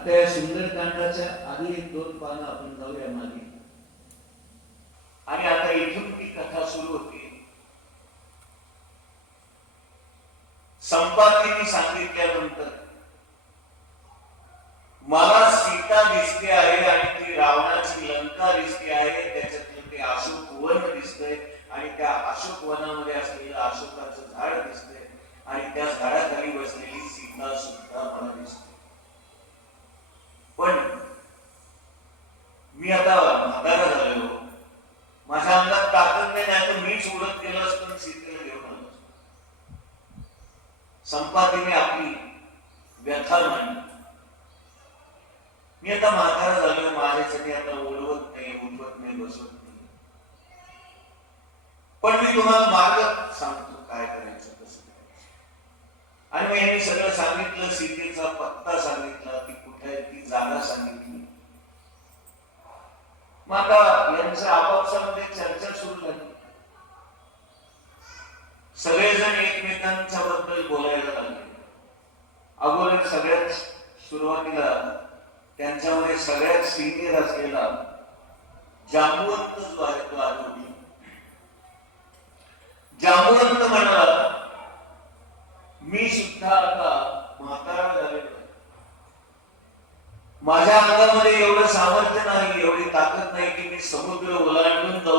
आता या सुंदरकांडाच्या आधी एक दोन पानं आपण जाऊया मागे. आणि आता इथून ती कथा सुरू होती. संपातीने सांगितल्यानंतर मला सीता दिसते आहे आणि ती रावणाची लंका दिसते आहे, त्याच्यातलं ते अशोक वन दिसतंय आणि त्या अशोक वनामध्ये असलेलं अशोकाचं झाड दिसतंय आणि त्या झाडाखाली बसलेली सीता सुद्धा मला दिसते. पण मी आता म्हातारा झालेलो, माझ्या अंगात ताकद नाही, तर मीच उडत गेलो असतो सीतेला घेऊन आलो. संपातीने आपली व्यथा मांडली. मी आता म्हातारा झालो, माझ्यासाठी आता उडवत नाही, उठवत नाही, बसवत नाही. पण मी तुम्हाला मार्ग सांगतो काय करायचं, कसं करायचं. आणि मग यांनी सगळं सांगितलं, सीतेचा पत्ता सांगितला, ती कुठे आहे ती जागा सांगितली. मग आता यांचं आपापसामध्ये चर्चा सुरू झाली. सगळेजण एकमेकांच्या बद्दल बोलायला लागले. अगोदर सगळ्यात सुरुवातीला त्यांच्यामध्ये सगळ्यात सिनियर असलेला जांबुवंत जो आहे तो आढळला. जांबुवंत म्हणाला, मी सुद्धा आता म्हातारा झालेलो, माझ्या अंगामध्ये एवढं सामर्थ्य नाही, एवढी ताकद नाही की मी समुद्र ओलांडून जाऊ